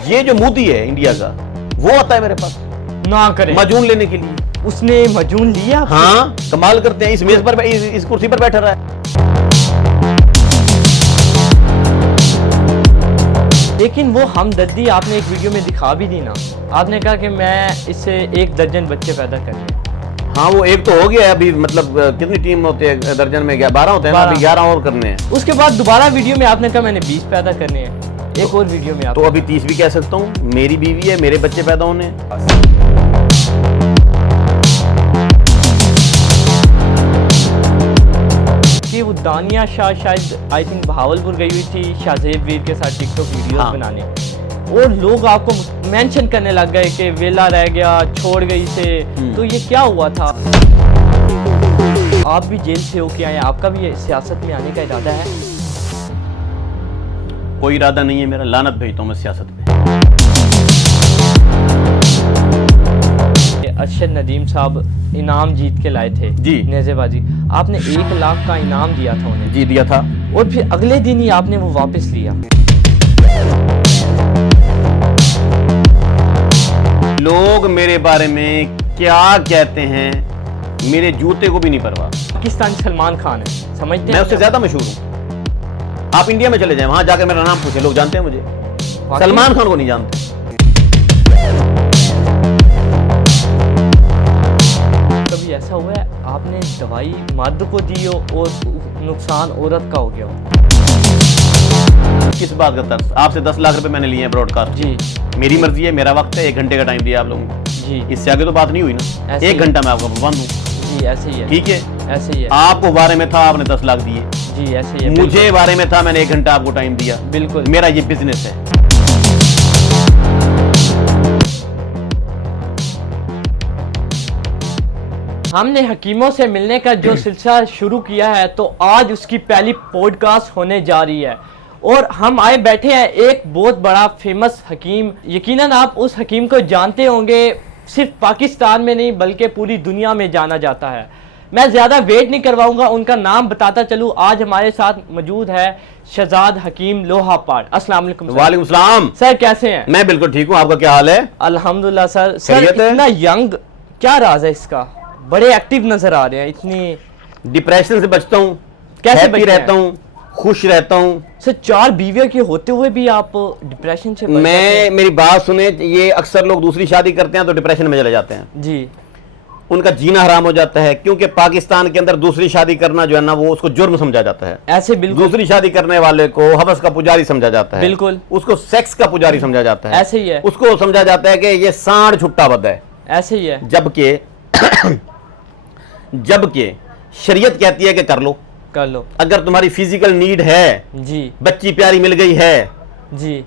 ये जो मोदी है इंडिया का, वो आता है मेरे पास ना करें, मजून लेने के लिए। उसने मजून लिया? हाँ, कमाल करते हैं। इस मेज पर, इस कुर्सी पर बैठा रहा है। लेकिन वो हमदर्दी आपने एक वीडियो में दिखा भी दी ना, आपने कहा कि मैं इससे 1 दर्जन बच्चे पैदा करने। हाँ, वो एक तो हो गया है अभी, मतलब कितनी टीम होते हैं दर्जन में? 12 होते हैं ना, अभी 11 और करने हैं। उसके बाद दोबारा वीडियो में आपने कहा मैंने 20 पैदा करने हैं, एक और वीडियो में आप तो अभी 30 भी कह सकता हूँ। मेरी बीवी है, मेरे बच्चे पैदा होने हैं। कि वो दानिया शाह शायद आई थिंक बहावलपुर गई हुई थी शाहजेब वीर के साथ टिकटॉक वीडियोस बनाने, और लोग आपको मेंशन करने लग गए कि वेला रह गया, छोड़ गई से। तो ये क्या हुआ था? आप भी जेल से होके आए, आपका भी सियासत में आने का इरादा है? कोई इरादा नहीं है मेरा, लानत भेजता हूँ मैं सियासत पे। अरशद नदीम साहब इनाम जीत के लाए थे जी, नेज़ेबाजी, आपने 1 लाख का इनाम दिया था उन्हें। जी दिया था, और फिर अगले दिन ही आपने वो वापस लिया। लोग मेरे बारे में क्या कहते हैं, मेरे जूते को भी नहीं परवाह। पाकिस्तान सलमान खान है, समझते हैं? मैं उससे ज्यादा मशहूर हूँ। आप इंडिया में चले जाएं, वहां जाकर मेरा नाम पूछे, लोग जानते हैं मुझे। सलमान खान को नहीं जानते। कभी ऐसा हुआ है आपने दवाई मर्द को दी हो और नुकसान औरत का हो गया हो? किस बात का तरस? आपसे 10 लाख रुपए मैंने लिए हैं ब्रॉडकास्ट। जी, मेरी मर्जी है, मेरा वक्त है, 1 घंटे का टाइम दिया आप लोगों को। जी, इससे आगे तो बात नहीं हुई ना। 1 घंटा मैं आपको पाबंद हूँ। जी, ऐसे ही है। ठीक है, ऐसे ही है। आपको बारे में था, आपने 10 लाख दिए। जी, ऐसे ही है। मुझे बारे में था, मैंने 1 घंटा आपको टाइम दिया। बिल्कुल। मेरा ये बिजनेस है। हमने हकीमों से मिलने का जो सिलसिला शुरू किया है, तो आज उसकी पहली पॉडकास्ट होने जा रही है, और हम आए बैठे हैं एक बहुत बड़ा फेमस हकीम। यकीनन आप उस हकीम को जानते होंगे, सिर्फ पाकिस्तान में नहीं बल्कि पूरी दुनिया में जाना जाता है। मैं ज़्यादा वेट नहीं करवाऊंगा, उनका नाम बताता चलूँ। आज हमारे साथ मौजूद है शहजाद हकीम लोहापाड़। अस्सलाम वालेकुम सर। वालेकुम सलाम सर, कैसे हैं? मैं बिल्कुल ठीक हूँ, आपका क्या हाल है? अल्हम्दुलिल्लाह सर। सर, खैरियत है? इतना यंग, क्या राज है इसका? बड़े एक्टिव नजर आ रहे हैं। इतनी डिप्रेशन से बचता हूँ, कैसे हैप्पी बचते हैं? रहता हूँ, खुश रहता हूँ। सर, 4 बीवियों के होते हुए भी आप डिप्रेशन से बच जाते हैं? मेरी बात सुने, ये अक्सर लोग दूसरी शादी करते हैं तो डिप्रेशन में चले जाते हैं। जी, उनका जीना हराम हो जाता है, क्योंकि पाकिस्तान के अंदर दूसरी शादी करना जो है ना, वो उसको जुर्म समझा जाता है। ऐसे बिल्कुल। दूसरी शादी करने वाले को हवस का पुजारी समझा जाता है। बिल्कुल। उसको सेक्स का पुजारी समझा जाता है। ऐसे ही है। उसको समझा जाता है कि ये सांड छुट्टा बद है। ऐसे ही है। जबकि शरीयत कहती है कि कर लो। कर लो। अगर तुम्हारी फिजिकल नीड है, जी, बच्ची प्यारी मिल गई है, जी,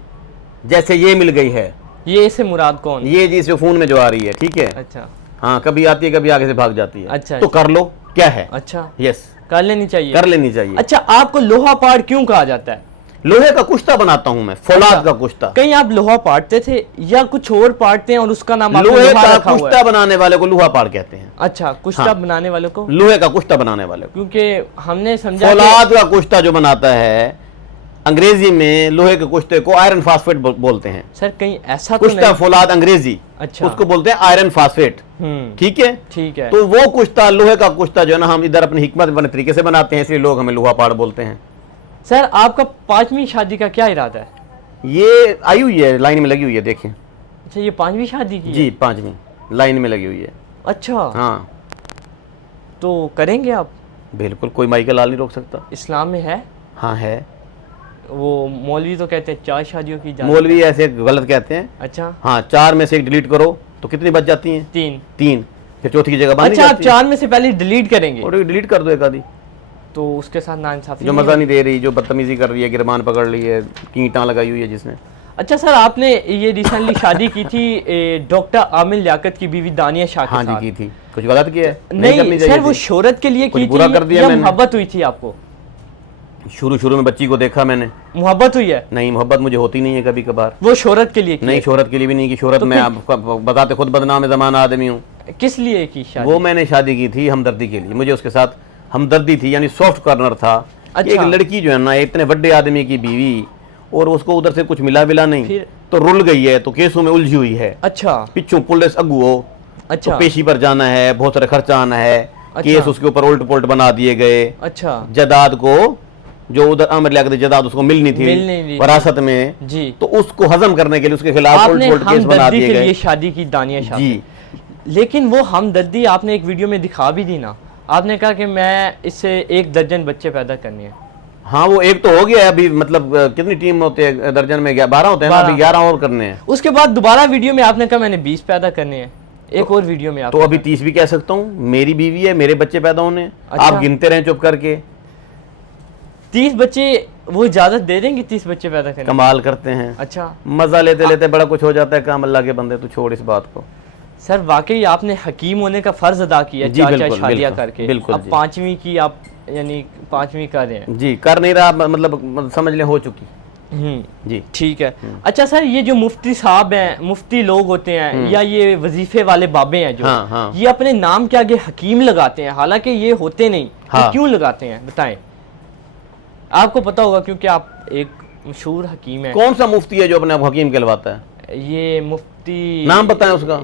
जैसे ये मिल गई है, ये इससे मुराद कौन? ये जी जो फोन में जो आ रही है, ठीक है, अच्छा, हाँ, कभी आती है कभी आगे से भाग जाती है। अच्छा, तो कर लो, क्या है? अच्छा, यस, कर लेनी चाहिए। कर लेनी चाहिए। अच्छा, आपको लोहापाड़ क्यों कहा जाता है? लोहे का कुश्ता बनाता हूं मैं, फौलाद का कुश्ता। कहीं आप लोहा पाड़ते थे या कुछ और पाड़ते हैं और उसका नाम आपने लोहे लोहा का रखा हुआ है? कुश्ता बनाने वाले को लोहा पाड़ कहते हैं। अच्छा, कुश्ता हाँ। बनाने वाले को? लोहे का कुश्ता बनाने वाले को। क्योंकि हमने समझा फौलाद का कुश्ता जो बनाता है, अंग्रेजी में लोहे के कुश्ते को आयरन फास्फेट बोलते हैं। सर, कहीं ऐसा तो कुश्ता नहीं? फौलाद अंग्रेजी, अच्छा, उसको बोलते हैं आयरन फास्फेट। ठीक है, ठीक है। तो वो कुश्ता, लोहे का कुश्ता जो है ना, हम इधर अपनी हिकमत वाले तरीके से बनाते हैं, इसलिए लोग हमें लोहा पाड़ बोलते हैं। सर, आपका 5वीं शादी का क्या इरादा है? ये आई हुई है, लाइन में लगी हुई है, देखिए। अच्छा, ये 5वीं शादी की जी, है? 5वीं लाइन में लगी हुई है। अच्छा, हाँ, तो करेंगे आप? बिल्कुल, कोई माई का लाल नहीं रोक सकता। इस्लाम में है? हाँ है। वो मौलवी तो कहते हैं 4 शादियों की इजाजत मौलवी है। ऐसे गलत कहते हैं। अच्छा, हाँ, 4 में से 1 डिलीट करो तो कितनी बच जाती हैं? 3। फिर चौथी की जगह बन अच्छा, आप 4 में से पहले डिलीट करेंगे और डिलीट कर दो एक आधी, तो उसके साथ नाइंसाफी जो नहीं मजा नहीं दे रही, जो बदतमीजी कर रही है, गिरबान पकड़ ली है, कींटा लगाई हुई है जिसने। अच्छा सर, आपने ये रिसेंटली शादी की थी डॉक्टर आमिर लियाकत की बीवी दानिया शाह के हाँ साथ। जी, की थी। कुछ गलत किया है? नहीं करनी चाहिए सर, वो थी। शोहरत के लिए कुछ की बुरा थी कर दिया या मैंने? मोहब्बत हुई थी आपको? शुरू में बच्ची को देखा मैंने। मोहब्बत हुई है? नहीं, मोहब्बत मुझे होती नहीं है कभी कभार। वो शोहरत के लिए की नहीं, है? शोहरत के लिए भी नहीं की। शोहरत तो में फिर- आप बताते खुद बदनाम जमाना आदमी हूँ। किस लिए की शादी? वो मैंने शादी की थी हमदर्दी के लिए। मुझे उसके साथ हमदर्दी थी, यानी सॉफ्ट कॉर्नर था। अच्छा। एक लड़की जो है ना, इतने बड़े आदमी की बीवी, और उसको उधर से कुछ मिला नहीं, फिर? तो रुल गई है, तो केसों में उलझी हुई है। अच्छा पिछू पुलिस अगू हो, अच्छा तो पेशी पर जाना है, बहुत सारा खर्चा आना है। अच्छा। केस उसके ऊपर उल्ट पुलट बना दिए गए। अच्छा जदाद को जो उधर अमर लिया जदाद उसको मिलनी थी वरासत में, जी, तो उसको हजम करने के लिए उसके खिलाफ उल्ट आपने पुलट केस बना हमदर्दी दिए के गए। लिए शादी की दानिया शाह जी से। लेकिन वो हमदर्दी आपने एक वीडियो में दिखा भी दी ना, आपने कहा कि मैं इससे 1 दर्जन बच्चे पैदा करने हैं। हाँ, वो एक तो हो गया अभी, मतलब कितनी टीम होते हैं दर्जन में? 12 होते हैं ना, अभी 11 और करने हैं। उसके बाद दोबारा वीडियो में आपने कहा मैंने 20 पैदा करने हैं, एक और वीडियो में तो अभी 30 भी कह सकता हूँ। मेरी बीवी है, मेरे बच्चे पैदा होने हैं। अच्छा। आप गिनते रहें चुप करके। 30 बच्चे वो इजाजत दे देंगे 30 बच्चे पैदा करने? कमाल करते हैं। अच्छा मजा लेते लेते बड़ा कुछ हो जाता है काम। अल्लाह के बंदे तो छोड़ इस बात को। सर, वाकई आपने हकीम होने का फर्ज अदा किया, जी, 4 बिल्कुल, शादियां बिल्कुल, करके। बिल्कुल अब जी। 5वीं की आप यानी 5वीं कर रहे हैं। जी, कर नहीं रहा, मतलब समझ ले हो चुकी। जी ठीक है। अच्छा सर, ये जो मुफ्ती साहब हैं, मुफ्ती लोग होते हैं या ये वजीफे वाले बाबे हैं जो, हाँ, हाँ। ये अपने नाम के आगे हकीम लगाते हैं, हालांकि ये होते नहीं। हाँ। ये क्यों लगाते हैं बताएं? आपको पता होगा क्योंकि आप एक मशहूर हकीम हैं। कौन सा मुफ्ती है जो अपने आप हकीम कहलवाता है? ये मुफ्ती, नाम बताएं उसका।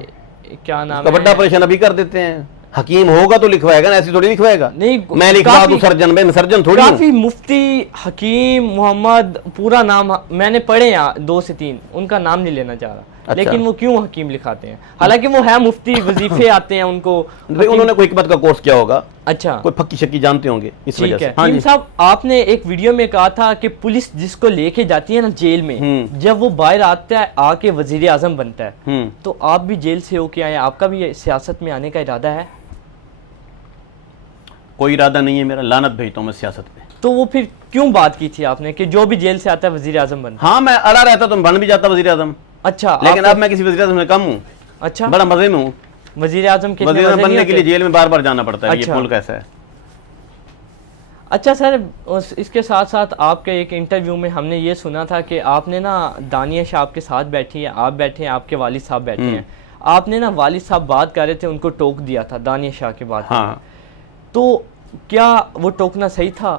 क्या नाम उसका बड़ा है? ऑपरेशन अभी कर देते हैं। हकीम होगा तो लिखवाएगा ना, ऐसी थोड़ी लिखवाएगा। नहीं, मैं लिखवा दूं सर्जन, मैं सर्जन थोड़ी हूं। काफी मुफ्ती हकीम मोहम्मद पूरा नाम मैंने पढ़े हैं 2 से 3, उनका नाम नहीं लेना चाह रहा। अच्छा। लेकिन वो क्यों हकीम लिखाते हैं? हालांकि वो है मुफ्ती, वजीफे आते हैं उनको। भाई उन्होंने कोई हिकमत का कोर्स किया होगा, अच्छा, कोई फक्की शक्की जानते होंगे इस वजह ठीक से। है। हाँ हकीम जी। साहब, आपने एक वीडियो में कहा था कि पुलिस जिसको लेके जाती है ना जेल में, जब वो बाहर आता है आके वजीर आजम बनता है। तो आप भी जेल से होके आए, आपका भी सियासत में आने का इरादा है? कोई इरादा नहीं है मेरा, लानत भेजता हूँ मैं सियासत पे। तो वो फिर क्यों बात की थी आपने कि जो भी जेल से आता है वजीर आजम बनता हाँ, मैं अड़ा रहता तो बन भी जाता वजीर आजम। है? अच्छा, लेकिन अब मैं किसी वजीर आजम से कम हूँ, अच्छा, बड़ा मजे में हूँ। वजीर आजम के वजीर आजम बनने के लिए जेल में बार बार जाना पड़ता है। अच्छा। ये मुल्क ऐसा है। अच्छा सर, इसके साथ साथ आपके एक इंटरव्यू में हमने ये सुना था कि आपने ना दानिया शाह आपके साथ बैठी है, आप बैठे हैं, आपके वालिद साहब बैठे हैं, आपने ना वालिद साहब बात कर रहे थे, उनको टोक दिया था दानिया शाह के बाद। हाँ, तो क्या वो टोकना सही था?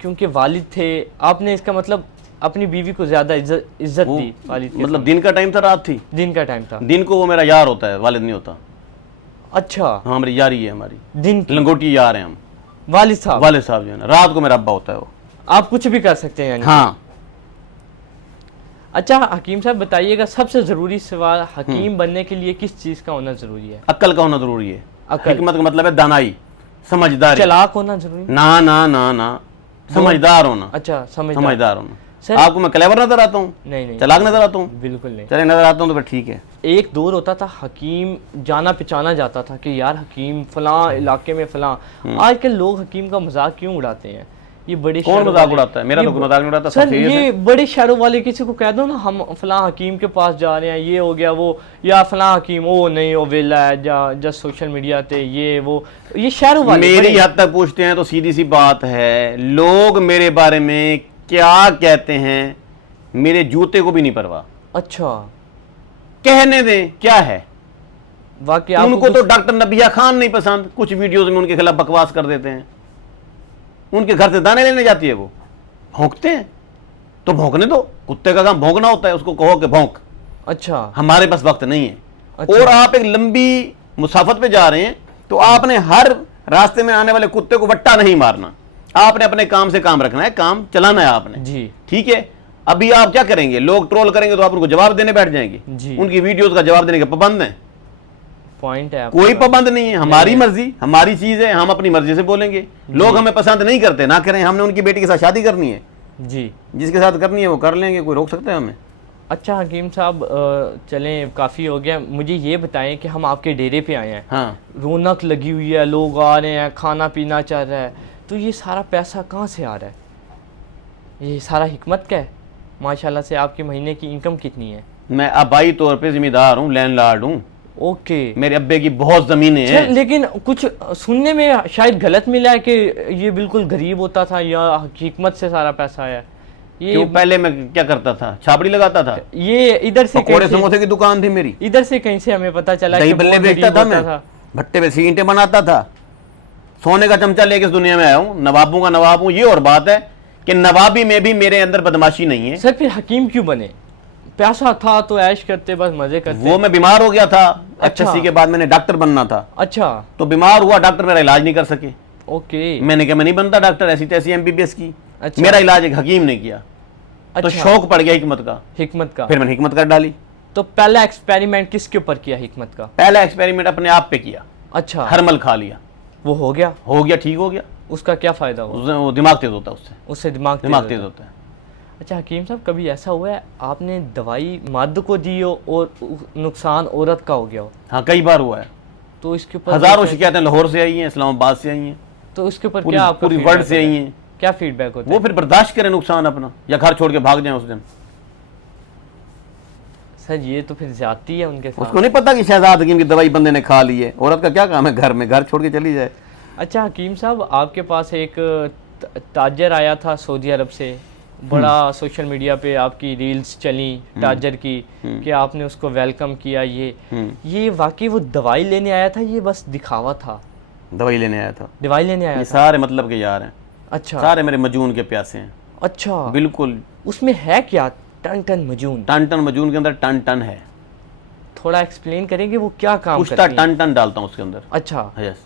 क्योंकि वालिद थे, आपने इसका मतलब अपनी बीवी को ज्यादा इज्जत दी वालिद के मतलब दिन का टाइम था, रात थी? दिन का टाइम था। दिन को वो मेरा यार होता है, वालिद नहीं होता। अच्छा, हाँ, हमारी यारी है, हमारी दिन की लंगोटी यार हैं हम। वालिद साहब, वालिद साहब जो है ना, रात को मेरा अब्बा होता है वो। आप कुछ भी कर सकते हैं यानी? हाँ। अच्छा हकीम साहब, बताइएगा सबसे जरूरी सवाल, हकीम बनने के लिए किस चीज का होना जरूरी है? अक्ल का होना जरूरी है। अक्ल। हिकमत का मतलब है दानाई, समझदारी। चालाक होना जरूरी? ना ना ना ना, समझदार होना। अच्छा, समझदार होना। सर, आपको मैं क्लेवर नजर आता हूँ? नहीं नहीं, चालाक नजर आता हूँ? बिल्कुल नहीं। चले नजर आता हूँ तो फिर ठीक है। एक दौर होता था हकीम जाना पहचाना जाता था कि यार हकीम फलां इलाके में फलां। आजकल लोग हकीम का मजाक क्यों उड़ाते हैं? ये बड़े कौन शहरों मजाक वाले- उड़ाता है? मेरा तो मजाक नहीं उड़ाता, सब सर, serious ये है। बड़े शहरों वाले किसी को कह दो ना हम फलां हकीम के पास जा रहे हैं, ये हो गया वो, या फलां हकीम ओ नहीं वो वेला है जा सोशल मीडिया पे ये वो, ये शहरों वाले मेरी बड़े- हद तक पूछते हैं तो सीधी सी बात है, लोग मेरे बारे में क्या कहते हैं मेरे जूते को भी नहीं परवाह। अच्छा, कहने दें, क्या है। वाकई उनको तो डॉक्टर नबिया खान नहीं पसंद, कुछ वीडियोस में उनके खिलाफ बकवास कर देते हैं। उनके घर से दाने लेने जाती है वो, भौंकते हैं तो भौंकने दो, कुत्ते का काम भौंकना होता है, उसको कहो कि भौंक। अच्छा, हमारे पास वक्त नहीं है। अच्छा। और आप एक लंबी मुसाफत पे जा रहे हैं तो आपने हर रास्ते में आने वाले कुत्ते को वट्टा नहीं मारना, आपने अपने काम से काम रखना है, काम चलाना है आपने जी, ठीक है। अभी आप क्या करेंगे, लोग ट्रोल करेंगे तो आप उनको जवाब देने बैठ जाएंगे। जी। उनकी वीडियोस का जवाब देने के पाबंद हैं? पॉइंट है आपका। कोई पाबंद नहीं है, हमारी मर्जी, हमारी चीज है, हम अपनी मर्जी से बोलेंगे। लोग हमें पसंद नहीं करते, ना करें, हमने उनकी बेटी के साथ शादी करनी है, जी। जिसके साथ करनी है वो कर लेंगे, कोई रोक सकता है हमें? अच्छा हकीम साहब, चलें काफ़ी हो गया, मुझे ये बताएं कि हम आपके डेरे पे आए हैं, हाँ, रौनक लगी हुई है, लोग आ रहे हैं, खाना पीना चल रहा है, तो ये सारा पैसा कहाँ से आ रहा है? ये सारा हिकमत का है? माशाल्लाह से आपकी महीने की इनकम कितनी है? मैं आबाई तौर पे जिम्मेदार हूँ, लैंडलॉर्ड हूँ। ओके, मेरे अब्बे की बहुत जमीनें हैं। लेकिन कुछ सुनने में शायद गलत मिला है कि ये बिल्कुल गरीब होता था या हिकमत से सारा पैसा आया। ये क्यों, पहले मैं क्या करता था, छाबड़ी लगाता था, ये इधर से पकौड़े समोसे की दुकान थी मेरी, इधर से कहीं से हमें पता चला दही कि बल्ले बहुत बेचता गरीब था होता मैं, भट्टे पे सींटे बनाता था, सोने का चमचा लेके इस दुनिया में आया हूँ, नवाबों का नवाब हूँ। ये और बात है कि नवाबी में भी मेरे अंदर बदमाशी नहीं है। सर फिर हकीम क्यों बने? पैसा था तो ऐश करते, बस मजे करते। वो मैं बीमार हो गया था, अच्छा। HSC के बाद मैंने डॉक्टर बनना था, अच्छा तो बीमार हुआ, डॉक्टर मेरा इलाज नहीं कर सके। ओके। मैंने कहा मैं नहीं बनता डॉक्टर, ऐसी तैसी MBBS की। अच्छा। मेरा इलाज एक हकीम ने किया, तो अच्छा। शौक पड़ गया हिकमत का, हिकमत का। फिर मैंने हिकमत कर डाली। तो पहला एक्सपेरिमेंट किसके ऊपर किया हिकमत का? पहला एक्सपेरिमेंट अपने आप पे किया, अच्छा। हरमल खा लिया, वो हो गया? हो गया, ठीक हो गया। उसका क्या फायदा हुआ? वो दिमाग तेज होता है उससे, उससे दिमाग तेज होता है। अच्छा हकीम साहब, कभी ऐसा हुआ है आपने दवाई मर्द को दी हो और नुकसान औरत का हो गया हो? हाँ, कई बार हुआ है। तो इसके ऊपर हजारों शिकायतें लाहौर से आई हैं, इस्लामाबाद से आई हैं, तो इसके ऊपर क्या आपका पूरी feedback वर्ल्ड से आई होता है? हैं। क्या फीडबैक होता वो है? फिर बर्दाश्त करें नुकसान अपना, या घर छोड़ के भाग जाएं उस दिन। सर ये तो फिर ज्यादती है उनके साथ। उसको नहीं पता कि शहजाद हकीम की दवाई बंदे ने खा ली है। औरत का क्या काम है घर में, घर छोड़ के चली जाए। अच्छा हकीम साहब, आपके पास एक ताजर आया था सऊदी अरब से, बड़ा सोशल मीडिया पे आपकी रील्स चली ताजर की कि आपने उसको वेलकम किया। ये वाकई वो दवाई लेने आया था, ये बस दिखावा था? दवाई लेने आया था, दवाई लेने आया ये था? सारे मतलब के यार हैं। अच्छा। सारे मेरे मजून के प्यासे हैं। अच्छा बिल्कुल। उसमें है क्या? टन टन मजून? टन टन मजून के अंदर टन टन है। थोड़ा एक्सप्लेन करेंगे वो क्या काम कुछ करती हैं? टन टन डालता हूँ उसके अंदर। अच्छा। यस।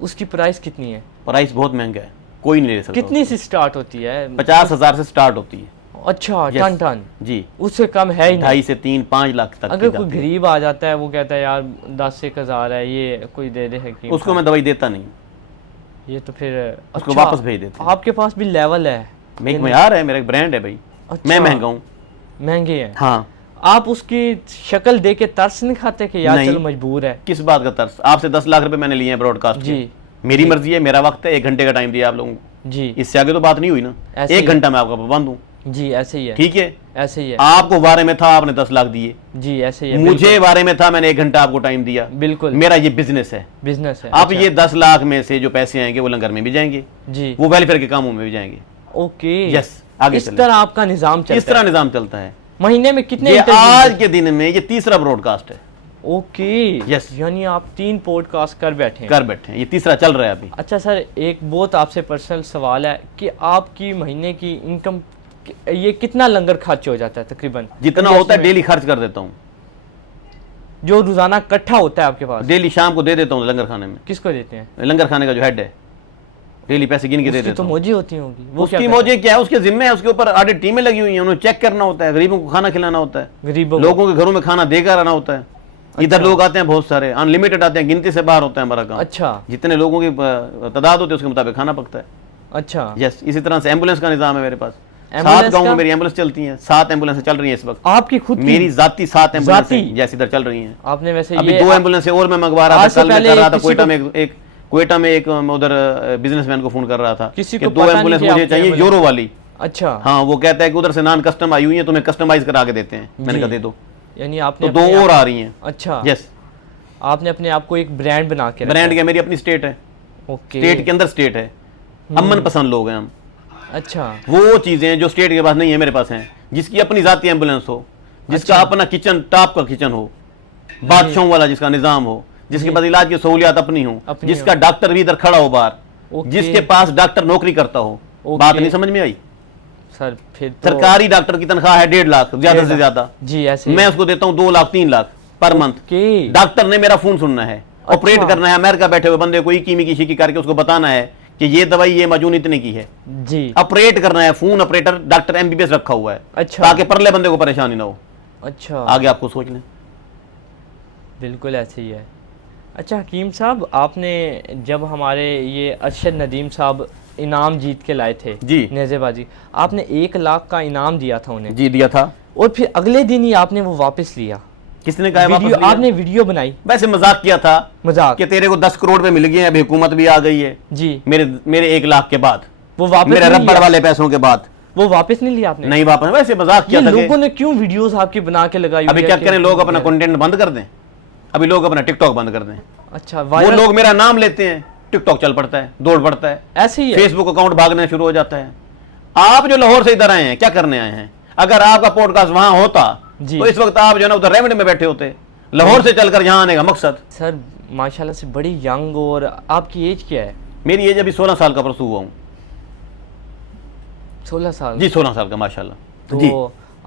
उसकी प्राइस कितनी है? प्राइस बहुत महंगा है, कोई नहीं ले सकता। कितनी से स्टार्ट होती है? 50,000 से स्टार्ट होती है। अच्छा। Yes. टन टन जी, उससे कम है ही नहीं? 2.5 से 3-5 लाख तक अगर की कोई जाती है। गरीब आ जाता है, वो कहता है यार 10-1,000 है, ये कोई दे दे हकीम उसको साहब। मैं दवाई देता नहीं, ये तो फिर उसको अच्छा, वापस भेज देते हैं। आपके पास भी लेवल है? मैं एक मयार है, मेरा एक ब्रांड है भाई। अच्छा। मैं महंगा हूँ। महंगे हैं? हाँ। आप उसकी शक्ल देख के तरस नहीं खाते कि यार नहीं। चलो मजबूर है? किस बात का तरस? आपसे 10 लाख रुपए मैंने लिए हैं ब्रॉडकास्ट जी। के। मेरी मर्जी है, मेरा वक्त है, 1 घंटे का टाइम दिया आप लोगों को। जी। इससे आगे तो बात नहीं हुई ना। ऐसे 1 ही। घंटा मैं आपका पाबंद हूँ। जी ऐसे ही है। ठीक है, ऐसे ही है। आपको बारे में था, आपने 10 लाख दिए। जी ऐसे ही है। मुझे बारे में था, मैंने 1 घंटा आपको टाइम दिया। बिल्कुल। मेरा ये बिजनेस है। बिजनेस है। अब अच्छा। ये 10 लाख में से जो पैसे आएंगे वो लंगर में भी जाएंगे, जी। वो वेलफेयर के कामों में भी जाएंगे। ओके। यस, आगे इस चलें। तरह आपका निजाम चलता इस तरह है? निजाम चलता है। महीने में कितने ये इंटरव्यू? आज के दिन में ये तीसरा ब्रॉडकास्ट है। ओके। Yes. यानी आप 3 पॉडकास्ट कर बैठे हैं? कर बैठे हैं, ये तीसरा चल रहा है अभी। अच्छा सर, एक बहुत आपसे पर्सनल सवाल है कि आपकी महीने की इनकम ये कितना लंगर खर्च हो जाता है तकरीबन? जितना जैसे होता है में डेली खर्च कर देता हूँ। जो रोजाना इकट्ठा होता है आपके पास, डेली शाम को दे देता हूँ लंगर खाने में। किसको देते हैं? लंगर खाने का जो हेड है, डेली पैसे गिन के दे उसकी देता तो हूँ। मौजी होती होंगी, वो क्या उसकी करता मौजे क्या है, उसके जिम्मे है, उसके ऊपर आधी टीमें लगी हुई हैं, उन्हें चेक करना होता है, गरीबों को खाना खिलाना होता है, है? गरीबों को? लोगों के घरों में खाना देकर आना होता है। इधर लोग आते हैं बहुत सारे, अनलिमिटेड आते हैं, गिनती से बाहर होता है हमारा काम। अच्छा। जितने लोगों की तादाद होती है उसके मुताबिक खाना पकता है। अच्छा। यस, इसी तरह से एम्बुलेंस का निजाम है मेरे पास। 7 एम्बुलेंस गाँव में का? मेरी एम्बुलेंस चलती हैं, 7 एम्बुलेंस चल रही हैं इस वक्त। आपकी खुद की? मेरी जाती 7 एम्बुलेंस जाती? जैसे इधर चल रही हैं। आपने वैसे अभी ये 2 एम्बुलेंस और मैं मंगवा रहा आज था, से कल मैं पहले कर रहा था किसी कोयटा को- में कोयटा में एक मैं उधर बिजनेसमैन को फोन कर रहा था किसी कि को 2 पता नहीं एम्बुलेंस कि मुझे आपकी चाहिए एम्बुलेंस- यूरो वाली। अच्छा। हाँ, वो कहता है कि उधर से नॉन कस्टम आई हुई है, तुम्हें कस्टमाइज करा के देते हैं। मैंने जी। कहा दे दो, यानी तो आपने 2 अपने और आप- आ रही हैं। अच्छा। यस, आपने अपने आप को एक ब्रांड बना के रखा ब्रांड है। क्या, मेरी अपनी स्टेट है, ओके। स्टेट के अंदर स्टेट है। अमन पसंद लोग हैं हम। अच्छा। वो चीजें जो स्टेट के पास नहीं है मेरे पास हैं, जिसकी अपनी जाती एम्बुलेंस हो, जिसका अच्छा। अपना किचन टॉप का किचन हो, बादशाहों वाला जिसका निजाम हो, जिसके पास इलाज की सहूलियात अपनी हो, अपनी जिसका डॉक्टर भी इधर खड़ा हो बाहर, ओके। जिसके पास डॉक्टर नौकरी करता हो। ओके। बात नहीं समझ में आई? सर फिर तो सरकारी डॉक्टर की तनख्वाह है 1.5 लाख, ज्यादा से ज्यादा। जी ऐसे मैं उसको देता हूँ 2 lakh 3 lakh per month. Okay. Doctor ने मेरा फोन सुनना है, ऑपरेट अच्छा। करना है, अमेरिका बैठे हुए बंदे को इकी मिकी शिकी करके उसको बताना है कि ये दवाई ये मजून इतने की है। जी। ऑपरेट करना है, फोन ऑपरेटर डॉक्टर MBBS रखा हुआ है, अच्छा। ताकि परले बंदे को परेशानी ना हो। अच्छा। आगे आपको सोच लें। बिल्कुल ऐसे ही है। अच्छा हकीम साहब, आपने जब हमारे ये अरशद नदीम साहब इनाम जीत के लाए थे जी। नेज़ेबाजी, आपने 1 लाख का इनाम दिया था उन्हें, जी दिया था। और फिर अगले दिन ही आपने वो वापस लिया। किसने कहा है वापस वीडियो लिया? आपने वीडियो बनाई, वैसे मजाक किया था मजाक। कि तेरे को 10 करोड़ पे मिल गए हैं, अभी हुकूमत भी आ गई है जी। मेरे 1 लाख के बाद, वो वापस मेरे नहीं रबड़ लिया? वाले पैसों के बाद। वो वापस नहीं लिया आपने? नहीं वापस, वैसे मजाक ये किया था लोगों कि ने क्यों वीडियोस आपकी बना के लगाई अभी हुई क्या है करें, कि- लोग अपना कंटेंट बंद कर दें। अभी लोग अपना टिकटॉक बंद कर दें। अच्छा। वो वायरल लोग मेरा नाम लेते हैं, टिकटॉक चल पड़ता है, दौड़ पड़ता है, ऐसे ही है? फेसबुक अकाउंट भागना शुरू हो जाता है। आप जो लाहौर से इधर आए हैं, क्या करने आए हैं? अगर आपका पॉडकास्ट वहां होता जी। तो इस वक्त आप जो है ना उधर रेवन्यू में बैठे होते। लाहौर से चलकर यहाँ आने का मकसद। सर माशाल्लाह से बड़ी यंग, और आपकी एज क्या है? मेरी एज अभी 16 साल का परसू हुआ हूँ। 16 साल? जी 16 साल का माशाल्लाह। तो जी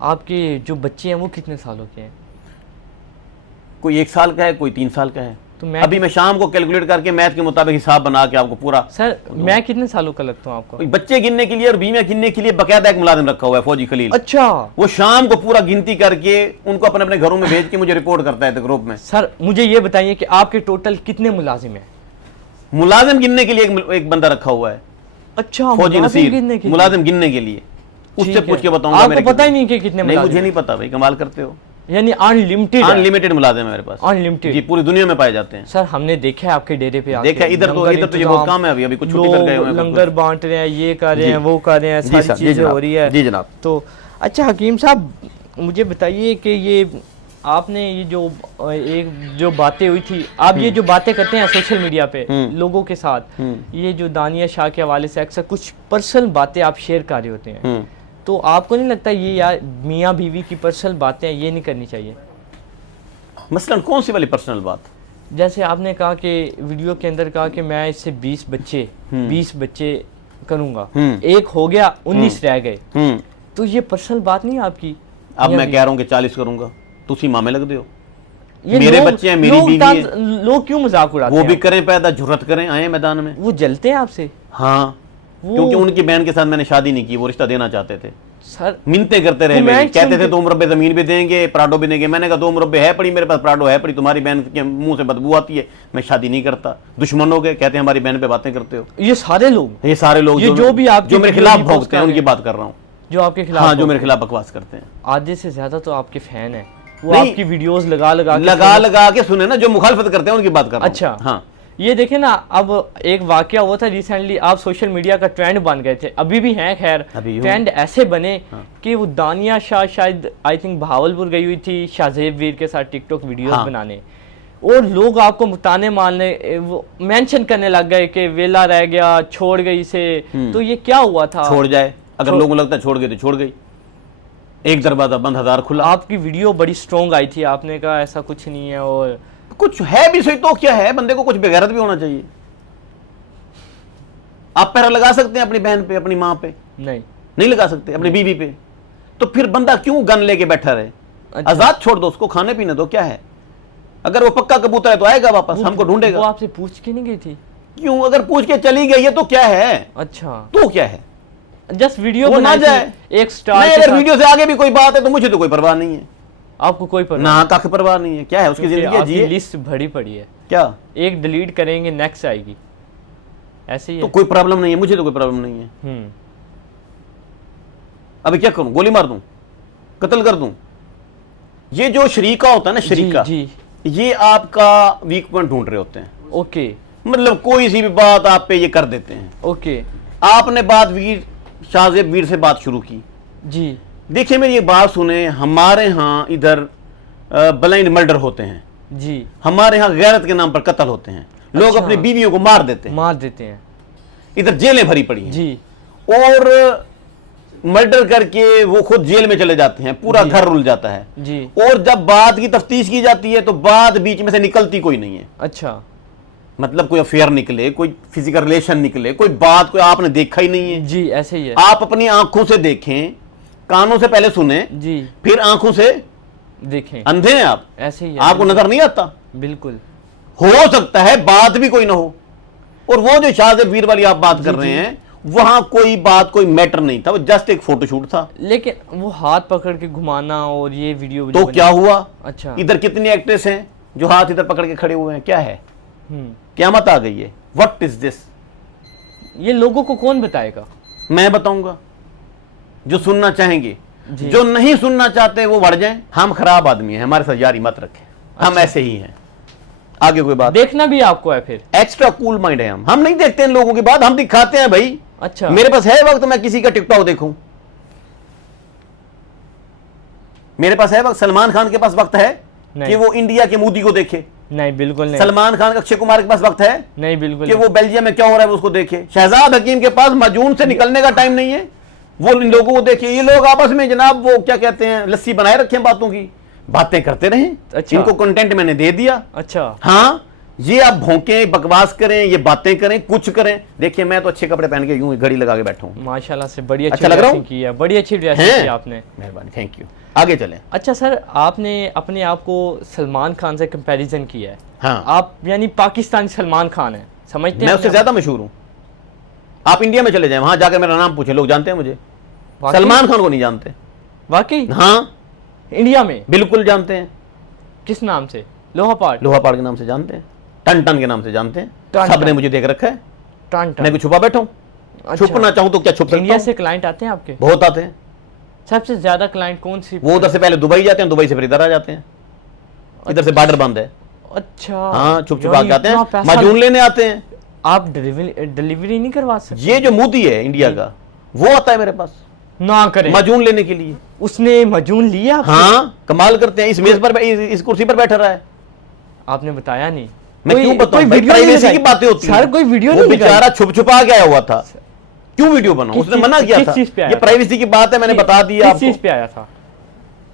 आपके जो बच्चे हैं वो कितने सालों के हैं? कोई 1 साल का है, कोई 3 साल का है। तो मैं अभी मैं शाम को कैलकुलेट करके मैथ के मुताबिक हिसाब बना के आपको पूरा। सर मैं कितने सालों का लगता हूँ आपको? कोई बच्चे गिनने के लिए और बीमा गिनने के लिए बकायदा एक मुलाजिम रखा हुआ है, फौजी खलील। अच्छा, वो शाम को पूरा गिनती करके उनको अपने अपने घरों में भेज के मुझे रिपोर्ट करता है ग्रुप में। सर मुझे ये बताइए कि आपके टोटल कितने मुलाजिम हैं? मुलाजिम गिनने के लिए एक बंदा रखा हुआ है, अच्छा, फौजी नसीर, गिनने के लिए? मुलाजिम गिनने के लिए। उससे ठीक है। पूछ के बताऊंगा। आपको पता ही नहीं कि कितने नहीं, मुलाजिम मुझे नहीं पता भाई, कमाल करते हो। यानी अनलिमिटेड? अनलिमिटेड मुलाजिम है मेरे पास, अनलिमिटेड जी, पूरी दुनिया में पाए जाते हैं। सर हमने देखा है आपके डेरे पे आके, देखा है, इधर तो ये बहुत काम है। अभी कुछ छुट्टी पर गए हुए हैं, लंगर बांट रहे हैं, ये कर रहे जी। हैं, वो कर रहे हैं, जी सारी साहब, जी चीजें जनाब, हो रही है। जी जनाब। तो अच्छा हकीम साहब, मुझे बताइए कि ये आपने ये जो बातें हुई थी, आप ये जो बातें करते हैं सोशल मीडिया पे लोगों के साथ, ये जो दानिया शाह के हवाले से अक्सर कुछ पर्सनल बातें आप शेयर कर रहे होते हैं, तो आपको नहीं लगता ये यार मियाँ बीवी की पर्सनल बातें ये नहीं करनी चाहिए? मसलन कौन सी वाली पर्सनल बात? जैसे आपने कहा कि वीडियो के अंदर कहा कि मैं इससे 20 बच्चे करूंगा, एक हो गया, 19 रह गए, तो ये पर्सनल बात नहीं है आपकी? अब मैं कह रहा हूँ कि 40 करूंगा, तुसी मामे लग दो। ये मेरे बच्चे हैं, मेरी बीवी है। लोग क्यों मजाक उड़ाते हैं? वो भी करें पैदा, जुर्रत करें, आए मैदान में। वो जलते हैं आपसे? हाँ, क्योंकि उनकी बहन के साथ मैंने शादी नहीं की, वो रिश्ता देना चाहते थे। सर मिन्नतें करते रहे मेरी, कहते थे 2 मुरब्बे जमीन भी देंगे, पराडो भी देंगे। मैंने कहा 2 मुरब्बे है पड़ी मेरे पास, पराडो है पड़ी, तुम्हारी बहन के मुंह से बदबू आती है, मैं शादी नहीं करता। दुश्मन हो गए, कहते हैं हमारी बहन पे बातें करते हो। ये सारे लोग जो भी आप जो मेरे खिलाफ भोंकते हैं उनकी बात कर रहा हूँ, जो आपके खिलाफ, हाँ, जो मेरे खिलाफ बकवास करते हैं। आधे से ज्यादा तो आपके फैन है, वो आपकी वीडियोस लगा के सुने ना, जो मुखालफत करते हैं उनकी बात कर रहा हूं। अच्छा, हाँ, ये देखे ना, अब एक वाकया हुआ था रिसेंटली, आप सोशल मीडिया का ट्रेंड बन गए थे, अभी भी हैं, खैर ट्रेंड ऐसे बने कि वो दानिया शाह शायद आई थिंक बहावलपुर गई हुई थी शाहजेब वीर के साथ टिकटॉक वीडियोस बनाने, और लोग आपको ताने मारने, वो मेंशन करने लग गए कि वेला रह गया, छोड़ गई इसे। तो ये क्या हुआ था? छोड़ जाए, अगर लोगों को लगता है छोड़ गई तो छोड़ गई, एक दरवाजा बंद 1000 खुला। आपकी वीडियो बड़ी स्ट्रॉन्ग आई थी, आपने कहा ऐसा कुछ नहीं है, और कुछ है भी सही तो क्या है, बंदे को कुछ बेगैरत भी होना चाहिए। आप पैरा लगा सकते हैं अपनी बहन पे, अपनी माँ पे? नहीं लगा सकते, अपनी बीवी पे। तो फिर बंदा क्यों गन लेके बैठा रहे? अच्छा। आजाद छोड़ दो उसको, खाने पीने दो, क्या है? अगर वो पक्का कबूतर है तो आएगा वापस, हमको ढूंढेगा। वो आपसे पूछ के नहीं गई थी? क्यों? अगर पूछ के चली गई है तो क्या है? अच्छा, तो क्या है? जस्ट वीडियो ना जाए एक स्टार। अगर वीडियो से आगे भी कोई बात है तो मुझे तो कोई परवाह नहीं है। आपको कोई परवाह ना कख परवाह नहीं है, क्या है उसकी जिंदगी जी, लिस्ट भरी पड़ी है, क्या एक डिलीट करेंगे नेक्स्ट आएगी, ऐसे ही तो है। कोई प्रॉब्लम नहीं है, मुझे तो कोई प्रॉब्लम नहीं है। अभी क्या करूं? गोली मार दूं, कत्ल कर दूं? ये जो शरीका होता है ना, शरीका जी, ये आपका वीक पॉइंट ढूंढ रहे होते हैं। ओके, मतलब कोई सी भी बात आप पे ये कर देते हैं। ओके, आपने बात शाहजेब वीर से बात शुरू की जी। देखिए मेरी ये बात सुने, हमारे यहाँ इधर ब्लाइंड मर्डर होते हैं जी, हमारे यहाँ गैरत के नाम पर कत्ल होते हैं, लोग अच्छा। अपनी बीवियों को मार देते हैं, इधर जेलें भरी पड़ी हैं जी, और मर्डर करके वो खुद जेल में चले जाते हैं, पूरा घर रुल जाता है जी। और जब बात की तफ्तीश की जाती है तो बात बीच में से निकलती कोई नहीं है। अच्छा, मतलब कोई अफेयर निकले, कोई फिजिकल रिलेशन निकले, कोई बात कोई आपने देखा ही नहीं है जी, ऐसे ही है। आप अपनी आंखों से देखें, कानों से पहले सुने जी, फिर आंखों से देखें, अंधे हैं आप, ऐसे ही है। आपको नजर नहीं आता? बिल्कुल हो सकता है बात भी कोई ना हो, और वो जो शाहजेब वीर वाली आप बात कर रहे हैं, वहां कोई बात, कोई मैटर नहीं था, वो जस्ट एक फोटोशूट था। लेकिन वो हाथ पकड़ के घुमाना और ये वीडियो तो क्या हुआ? अच्छा, इधर कितनी एक्ट्रेस हैं जो हाथ इधर पकड़ के खड़े हुए हैं, क्या है? क़यामत आ गई है। What is this? ये लोगों को कौन बताएगा? मैं बताऊंगा, जो सुनना चाहेंगे। जी। जो नहीं सुनना चाहते वो बढ़ जाएं। हम खराब आदमी हैं, हमारे साथ यारी मत रखें, हम ऐसे ही हैं। आगे कोई बात? देखना भी आपको है फिर? एक्स्ट्रा कूल माइंड है हम नहीं देखते हैं लोगों की बात, हम दिखाते हैं भाई। अच्छा, मेरे पास है वक्त मैं किसी का टिकटॉक देखूं? मेरे पास है वक्त? सलमान खान के पास वक्त है कि वो इंडिया के मोदी को देखे? नहीं, बिल्कुल नहीं। सलमान खान, अक्षय कुमार के पास वक्त है नहीं, बिल्कुल कि वो बेल्जियम में क्या हो रहा है उसको देखे? शहजाद हकीम के पास माजून से निकलने का टाइम नहीं है, वो इन लोगों को देखे। ये लोग आपस में जनाब वो क्या कहते हैं, लस्सी बनाए रखे बातों की, बातें करते रहे। अच्छा। इनको कंटेंट मैंने दे दिया। अच्छा, हाँ, ये आप भौंकें, बकवास करें, ये बातें करें, कुछ करें। देखिए मैं तो अच्छे कपड़े पहन के यूं घड़ी लगा के बैठा हूं। माशाल्लाह से बड़ी अच्छी अच्छा लग रहा हूं? ड्रेसिंग की है, बड़ी अच्छी ड्रेसिंग की आपने। मेहरबानी, थैंक यू। आगे चलें। अच्छा सर, आपने अपने आप को सलमान खान से कंपैरिजन किया है। हाँ, आप यानी पाकिस्तानी सलमान खान है, समझते मैं हैं? उससे ज्यादा मशहूर हूं। आप इंडिया में चले जाएं, वहां जाकर मेरा नाम पूछे, लोग जानते हैं मुझे। वाकई? सलमान खान को नहीं जानते। वाकई? हाँ इंडिया में बिल्कुल जानते हैं। किस नाम से? लोहापाट? लोहापाड़ के नाम से जानते हैं, टन टन के नाम से जानते हैं। टन सबने टन। मुझे देख रखा है। टन टन। मैं कुछ छुपा बैठा हूं? अच्छा। छुपना चाहूं तो क्या छुप सकता इंडिया हूं? से क्लाइंट आते हैं आपके? बहुत आते हैं। सबसे ज्यादा क्लाइंट कौन सी? वो उधर से पहले दुबई जाते हैं, दुबई से फिर इधर आ जाते हैं। इधर से बॉर्डर बंद है। अच्छा। हाँ, छुप छुपा के आते इतना हैं, पैसा- माजून लेने आते हैं। आप डिलीवरी नहीं करवा सकते? ये जो मोदी है इंडिया का, वो आता है मेरे पास ना करें। माजून लेने के लिए। उसने मजून लिया आपसे? हाँ, कमाल करते हैं। इस मेज पर, इस कुर्सी पर बैठा रहा है। आपने बताया नहीं। मैं क्यों बताऊं कोई भाई, वीडियो नहीं प्राइवेसी लगाई? की बातें होती हैं। सर कोई वीडियो वो नहीं लगाई? बेचारा छुप छुपा के आया हुआ था। क्यों वीडियो बनाऊं? किस उसने चीज- मना किया किस था। चीज पे आया ये था? प्राइवेसी की बात है, मैंने बता दिया किस आपको। चीज पे आया था?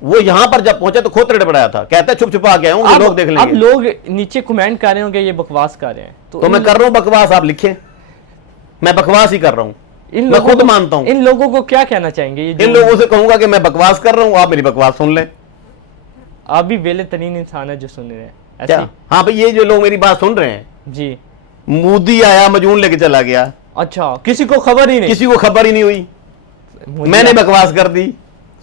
वो यहाँ पर जब पहुंचा तो खोतरे पड़ाया था, कहता है छुप छुपा के आया हूं, ये लोग देख अब लेंगे। लोग नीचे कमेंट कर रहे होंगे ये बकवास कर रहे हैं, तो मैं कर रहा हूं बकवास, आप लिखें। मैं बकवास ही कर रहा हूं, इन मैं लोगों खुद को- मानता हूं। इन लोगों को क्या कहना चाहेंगे? ये इन जो- लोगों से कहूंगा कि मैं बकवास कर रहा हूं, आप मेरी बकवास सुन लें। आप भी वेले तरीन इंसान है जो सुन रहे हैं ऐसे क्या? हाँ भाई, ये जो लोग मेरी बात सुन रहे हैं, ही? जी। मोदी आया मजून लेके चला गया, अच्छा, किसी को खबर ही नहीं? किसी को खबर ही नहीं हुई। मुझे- मैंने बकवास कर दी,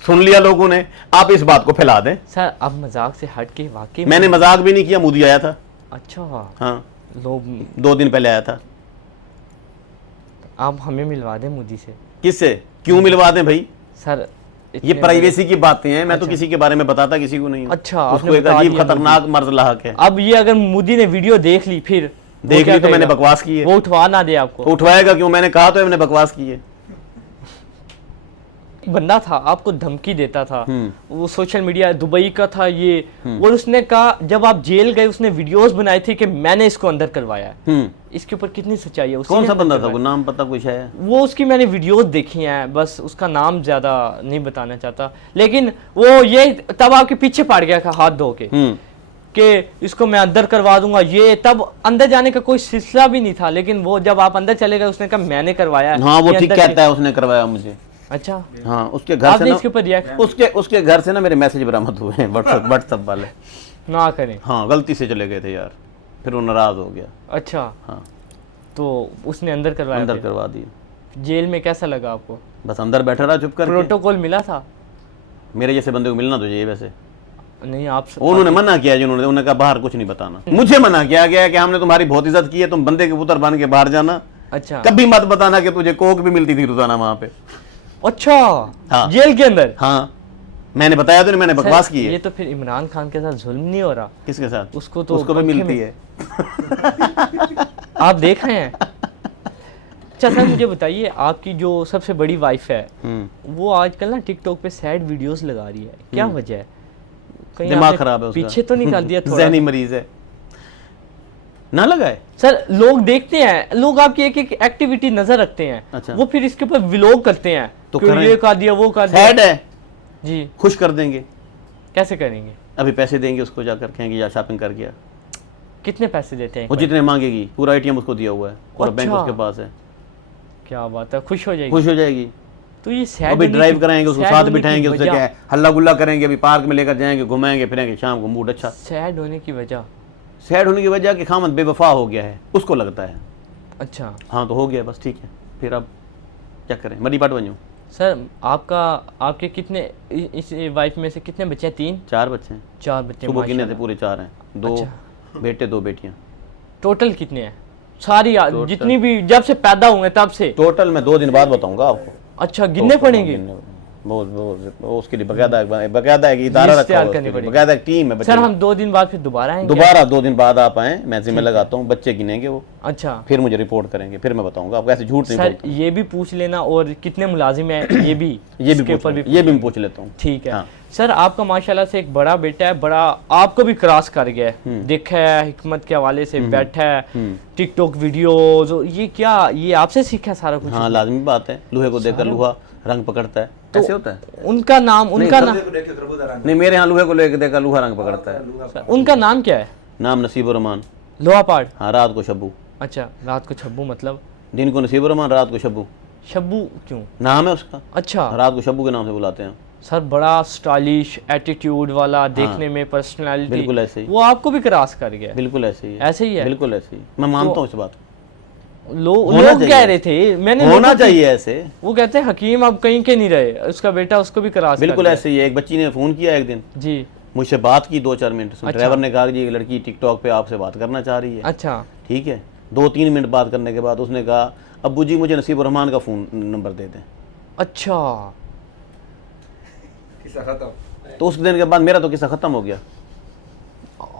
सुन लिया लोगों ने। आप इस बात को फैला दें। सर अब मजाक से हट के वाकई मैंने मजाक भी नहीं किया, मोदी आया था। अच्छा, हाँ, लोग 2 दिन पहले आया था। आप हमें मिलवा दें मोदी से। किससे? क्यों मिलवा दें भाई? सर ये इतने प्राइवेसी की बातें हैं। मैं तो अच्छा। किसी के बारे में बताता किसी को नहीं हूं। अच्छा, आपने उसको एक बता अजीब दिया खतरनाक मर्ज लाहक है। बड़े- अब ये अगर मोदी ने वीडियो देख ली फिर वो देख क्या ली तो मैंने कहेगा? बकवास की है। वो उठवा ना दे आपको? तो उठवाएगा क्यों? मैंने कहा तो मैंने बकवास की है। एक बंदा था आपको धमकी देता था, हम्म। वो सोशल मीडिया दुबई का था ये, और उसने कहा जब आप जेल गए उसने वीडियोस बनाए थे कि मैंने इसको अंदर करवाया है। इसके ऊपर कितनी सच्चाई है? उसी कौन ने सा अंदर बंदा था? करवाया? कोई नाम पता कुछ है? वो उसकी मैंने वीडियोस देखी हैं, बस उसका नाम ज्यादा नहीं बताना चाहता, लेकिन वो ये तब आपके पीछे पड़ गया था हाथ धो के कि इसको मैं अंदर करवा दूंगा। ये तब अंदर जाने का कोई सिलसिला भी नहीं था, लेकिन वो जब आप अंदर चले गए उसने कहा मैंने करवाया है। हाँ, वो ये ठीक अंदर कहता है, उसने करवाया मुझे। अच्छा, हाँ, उसके घर से आपने ना, इसके ऊपर रिएक्ट उसके घर से ना मेरे मैसेज बरामद हुए हैं, व्हाट्सएप वाले। ना करें? हाँ, गलती से चले गए थे यार, फिर वो नाराज हो गया। अच्छा, हाँ, तो उसने अंदर करवाया अंदर फिर? करवा दिए। जेल में कैसा लगा आपको? बस अंदर बैठा रहा चुप करके। प्रोटोकॉल मिला था? मेरे जैसे बंदे को मिलना तो चाहिए वैसे। नहीं, आप उन्होंने मना किया, जिन्होंने उन्होंने कहा बाहर कुछ नहीं बताना। मुझे मना किया गया कि हमने तुम्हारी बहुत इज्जत की है, तुम बंदे के पुत्र बन के बाहर जाना, अच्छा कभी मत बताना कि तुझे कोक भी मिलती थी रोजाना वहां पे। अच्छा, हाँ। जेल के अंदर? हाँ, मैंने बताया तो नहीं, मैंने बकवास सर, की है। ये तो फिर इमरान खान के साथ जुल्म नहीं हो रहा? किसके साथ? उसको तो उसको भी पंखे मिलती में- है। आप देख रहे हैं? अच्छा सर, मुझे बताइए, आपकी जो सबसे बड़ी वाइफ है वो आजकल ना टिकटॉक पे सैड वीडियोस लगा रही है, क्या वजह है? कहीं दिमाग आपने खराब है उसका। पीछे तो निकाल दिया थोड़ा? जहनी मरीज है ना, लगाए। सर लोग देखते हैं, लोग आपकी एक एक एक्टिविटी नजर रखते हैं, अच्छा। वो फिर इसके ऊपर व्लॉग करते हैं तो कि करें। ये कर दिया वो कर दिया। सैड है, जी, खुश कर देंगे। कैसे करेंगे? अभी पैसे देंगे उसको, जाकर कहेंगे या शॉपिंग कर गया। कितने पैसे देते हैं? वो जितने मांगेगी पूरा एटीएम उसको दिया हुआ है, और बैंक अच्छा। उसके पास है। क्या बात है, खुश हो जाएगी? खुश हो जाएगी। तो ये सैड अभी होने ड्राइव की- कराएंगे उसको, सैड साथ होने की बिठाएंगे, उससे वजह- क्या है, हल्ला गुल्ला करेंगे, अभी पार्क में लेकर जाएंगे, घुमाएंगे फिरेंगे, शाम को मूड अच्छा। सैड होने की वजह? सैड होने की वजह कि खामद बेवफा हो गया है, उसको लगता है। अच्छा हाँ, तो हो गया बस, ठीक है। फिर अब क्या करें, मरी पाट बन जाऊँ। सर, आपके कितने इस वाइफ में से कितने बच्चे हैं? 3 4 बच्चे हैं, 4 बच्चे? सुबह गिने थे माशाल्लाह। पूरे 4 हैं, 2 अच्छा। बेटे 2 बेटियां। टोटल कितने हैं? सारी टोटल- जितनी भी जब से पैदा हुए तब से? टोटल मैं 2 दिन बाद बताऊंगा आपको। अच्छा, गिनने पड़ेंगे? वो उसके लिए बकायदा एक इदारा लिस्ट रखा तैयार हुआ है, करनी उसके लिए पड़ेगी। बकायदा एक टीम है बच्चे सर की। हम 2 दिन बाद फिर दोबारा आएंगे? दोबारा 2 दिन बाद आप आए, मैं जिम्मे लगाता हूँ, बच्चे गिनेंगे वो, अच्छा फिर मुझे रिपोर्ट करेंगे, फिर मैं बताऊंगा आपको, ऐसे झूठ नहीं सर, बोलता। ये भी पूछ लेना, और कितने मुलाजिम हैं ये भी ये इसके भी ऊपर पूछ, ये भी मैं पूछ लेता हूँ। ठीक है। हाँ। सर आपका माशाल्लाह से एक बड़ा बेटा है, बड़ा आपको भी क्रॉस कर गया है, देखा है हिकमत के हवाले से बैठा है, टिकटॉक वीडियोस, ये क्या ये आपसे सीखा है सारा कुछ? हाँ, लाजमी बात है, लोहे को देखकर लोहा रंग पकड़ता है, ऐसे होता है। उनका नाम नहीं, मेरे यहाँ लोहे को लेकर देखकर लोहा रंग पकड़ता है। उनका नाम क्या है? नाम नसीबुर रहमान। लोहापाड़। हाँ, रात को शब्बू। अच्छा, रात को छब्बू मतलब? दिन को नसीब रहमान, रात को शब्बू। शब्बू क्यों? नाम है उसका। अच्छा रात को शब्बू के नाम से बुलाते हैं। सर, बड़ा स्टाइलिश एटीट्यूड वाला, देखने में पर्सनालिटी, बिल्कुल ऐसे ही। वो आपको भी क्रॉस कर गया? बिल्कुल ऐसे ही है। ऐसे ही है? बिल्कुल ऐसे ही, मैं मानता हूँ इस बात को। लोग चाहिए। कह रहे थे, मैंने होना लोगों की- चाहिए ऐसे। वो कहते हैं हकीम अब कहीं के नहीं रहे, उसका बेटा उसको भी क्रॉस कर बिल्कुल गया। ऐसे ही है। एक बच्ची ने फ़ोन किया एक दिन, जी। मुझसे बात की 2-4 मिनट। अच्छा। ड्राइवर ने कहा कि ये लड़की टिकटॉक पे आपसे बात करना चाह रही है। अच्छा। ठीक है, 2-3 मिनट बात करने के बाद उसने कहा, अब्बू जी मुझे नसीब रहमान का फ़ोन नंबर दे दें। अच्छा, तो उस दिन के बाद मेरा तो किस्सा ख़त्म हो गया।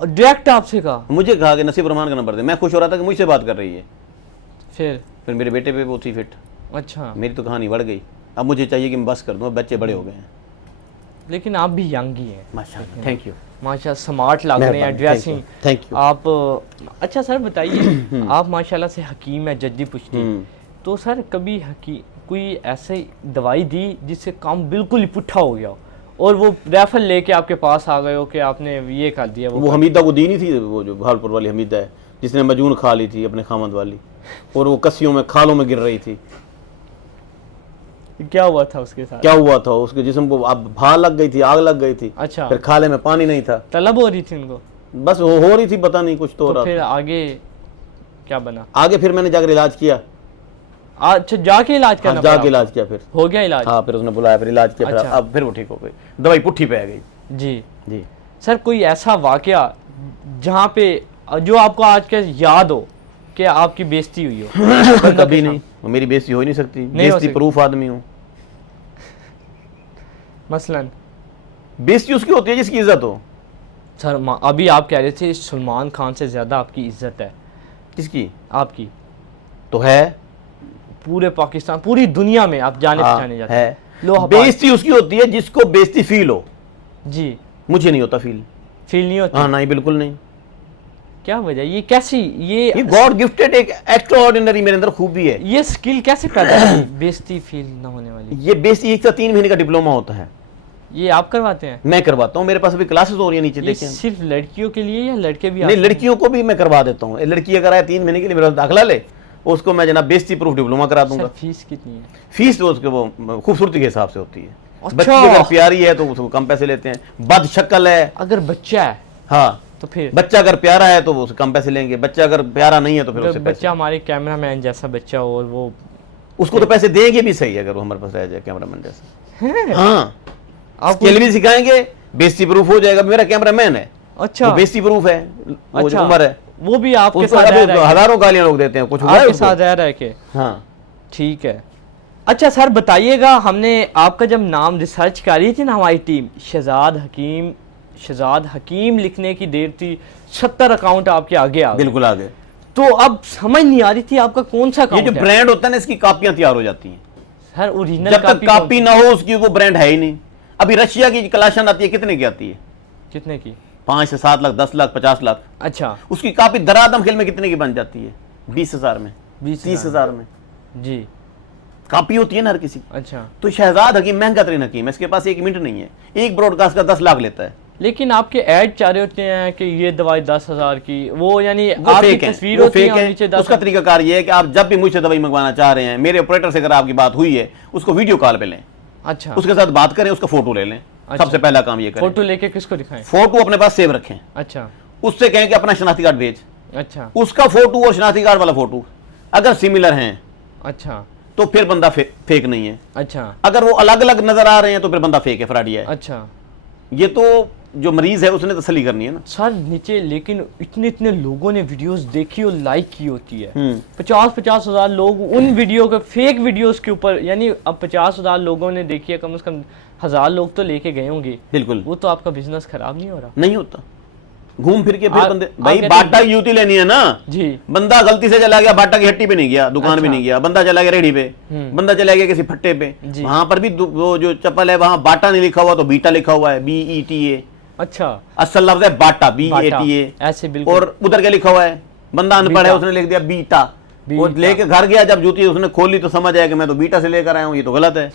डायरेक्ट आपसे कहा? मुझे कहा कि नसीब रहमान का नंबर दे। मैं खुश हो रहा था कि मुझसे बात कर रही है। फिर मेरे बेटे पे वो थी फिट। अच्छा, मेरी तो कहानी बढ़ गई। अब मुझे चाहिए कि मैं बस कर दूँ, अब बच्चे बड़े हो गए हैं। लेकिन आप भी यंग ही हैं माशाल्लाह, थैंक यू। माशा, स्मार्ट लग रहे हैं, ड्रेसिंग। Thank you. आप अच्छा सर बताइए, आप माशाल्लाह से हकीम है, जद्दी पुश्ती, तो सर कभी कोई ऐसे दवाई दी जिससे काम बिल्कुल ही पुट्ठा हो गया हो और वो रेफर लेके आपके पास आ गए हो कि आपने ये कर दिया? वो हमीदा को दी नहीं थी, वो जो भालपुर वाली हमीदा है जिसने मजून खा ली थी अपने खामद वाली, और वो कस्सियों में खालों में गिर रही थी। क्या हुआ था उसके साथ? क्या हुआ था? उसके जिस्म को अब भाल लग गई थी, आग लग गई थी। अच्छा। फिर खाले में पानी नहीं था, तलब हो रही थी उनको? बस हो रही थी, पता नहीं कुछ तो हो तो रहा फिर था। आगे क्या बना? आगे फिर मैंने जाकर इलाज किया। अच्छा, जाके इलाज करना जाके पड़ा? इलाज किया, फिर हो गया इलाज? हाँ, फिर उसने बुलाया, फिर इलाज किया। फिर अच्छा। अब फिर वो ठीक हो गई, दवाई पुट्ठी पे आ गई। जी जी। सर, कोई ऐसा वाकया जहाँ पे जो आपको आज के याद हो कि आपकी बेइज्जती हुई हो? कभी नहीं, मेरी बेइज्जती हो ही नहीं सकती। बेइज्जती सकती। प्रूफ आदमी हूँ। मसलन? बेइज्जती उसकी होती है जिसकी इज्जत हो। सर अभी आप कह रहे थे सलमान खान से ज़्यादा आपकी इज्जत है। किसकी? आपकी तो है, पूरे पाकिस्तान, पूरी दुनिया में आप जाने पहचाने जाते है। लोहापाड़। बेइज्जती उसकी होती है जिसको बेइज्जती फील हो। जी। मुझे नहीं होता फील। फील नहीं होती? हाँ, नहीं, बिल्कुल नहीं। क्या वजह? ये कैसी, ये गॉड गिफ्टेड एक एक्स्ट्राऑर्डिनरी मेरे अंदर खूबी है। ये स्किल कैसे पैदा हुई बेइज्जती फील ना होने वाली? ये बेइज्जती 1 से 3 महीने का डिप्लोमा होता है, ये आप करवाते हैं? मैं करवाता हूँ। मेरे पास अभी क्लासेस हो रही है नीचे, ये देखिए। सिर्फ लड़कियों के लिए या लड़के भी नहीं, आते हैं? लड़कियों को भी मैं करवा देता हूँ। लड़की अगर आए 3 महीने के लिए मेरा दाखिला ले, उसको मैं जनाब बेइज्जती प्रूफ डिप्लोमा करा दूंगा। सर, फीस कितनी है? फीस तो उसके वो खूबसूरती के हिसाब से होती है। अच्छा। बच्ची अगर प्यारी है तो उसको कम पैसे लेते हैं। बद शक्ल है, अगर बच्चा है हाँ, तो फिर? बच्चा अगर प्यारा है तो वो उससे कम पैसे लेंगे। बच्चा अगर प्यारा नहीं है तो फिर अगर उससे पैसे, बच्चा हमारे कैमरामैन जैसा बच्चा हो और वो उसको तो पैसे देंगे भी सही अगर वो हमारे पास रह जाए कैमरामैन जैसा। है? हाँ, आप स्किल भी सिखाएंगे, बेइज्जती प्रूफ हो जाएगा। मेरा कैमरामैन है, अच्छा, वो बेइज्जती प्रूफ है। वो जो अच्छा, उमर है, वो भी आपके उसको साथ अभी रह रहा है? हजारों गालियां लोग देते हैं, कुछ हुआ है आपके उसको? साथ रह रहा है के? हाँ। ठीक है। अच्छा सर बताइएगा, हमने आपका जब नाम रिसर्च करी थी ना हमारी टीम, शहजाद हकीम लिखने की देर थी, 70 अकाउंट आपके आगे आ गए। बिल्कुल आगे। तो अब समझ नहीं आ रही थी आपका कौन सा ये अकाउंट जो है? ब्रांड होता है ना, इसकी कॉपियां तैयार हो जाती हैं। सर ओरिजिनल जब तक कॉपी ना हो उसकी, वो ब्रांड है ही नहीं। अभी रशिया की कलाशन आती है, कितने की आती है? कितने की? 5 से 7 लाख, 10 लाख, 50 लाख। अच्छा, उसकी कॉपी दरादम खेल में कितने की बन जाती है? 20,000 में, 20,000 30,000 में जी। कॉपी होती है ना हर किसी की। अच्छा, तो शहजाद हकीम महंगा तरीन हकीम है, इसके पास 1 मिनट नहीं है। एक ब्रॉडकास्ट का 10 लाख लेता है। लेकिन आपके ऐड चाह रहे होते हैं कि ये दवाई 10,000 की, वो यानी वो आपकी फेक है, तस्वीर वो होती है फेक और है। नीचे उसका 10,000। तरीकाकार ये है कि आप जब भी मुझसे दवाई मंगवाना चाह रहे हैं, मेरे ऑपरेटर से अगर आपकी बात हुई है, उसको वीडियो कॉल पे लें, अच्छा, उसके साथ बात करें, उसका फोटो ले लें। अच्छा। सबसे पहला काम ये करें। फोटो लेके किसको दिखाएं? फोटो अपने पास सेव रखें। अच्छा, उससे कहें कि अपना शनाख्ती कार्ड भेज। अच्छा, उसका फोटो और शनाख्ती कार्ड वाला फोटो अगर सिमिलर हैं अच्छा, तो फिर बंदा फेक नहीं है। अच्छा, अगर वो अलग अलग नजर आ रहे हैं तो फिर बंदा फेक है, फ्रॉडी है। अच्छा। ये तो जो मरीज है उसने तसल्ली करनी है ना। सर नीचे लेकिन इतने लोगों ने वीडियोस देखी और लाइक की होती है। 50 हजार लोग उन वीडियो के, फेक वीडियोस के ऊपर, यानी अब 50,000 लोगों ने देखी है, कम से कम 1000 लोग तो लेके गए होंगे। बिल्कुल। वो तो आपका बिजनेस खराब नहीं हो रहा? नहीं होता। घूम फिर के फिर बंदे, आप भाई कहते बाटा की यूती लेनी है ना जी। बंदा गलती से चला गया, बाटा की हट्टी पे नहीं गया, दुकान अच्छा। भी नहीं गया, बंदा चला गया रेडी पे, बंदा चला गया किसी फट्टे पे, जी। वहां पर भी वो जो चप्पल है वहां बाटा नहीं लिखा हुआ तो बीटा लिखा हुआ है, BETA। अच्छा, असल लफ्ज है बाटा, बाटा, BATA। ऐसे बिल्कुल। और उधर क्या लिखा हुआ है? बंदा अनपढ़ है, उसने लिख दिया बीटा। वो बीटा। लेके घर गया, जब जूती उसने खोली तो समझ आया कि मैं तो बीटा से लेकर आया हूँ, ये तो गलत है।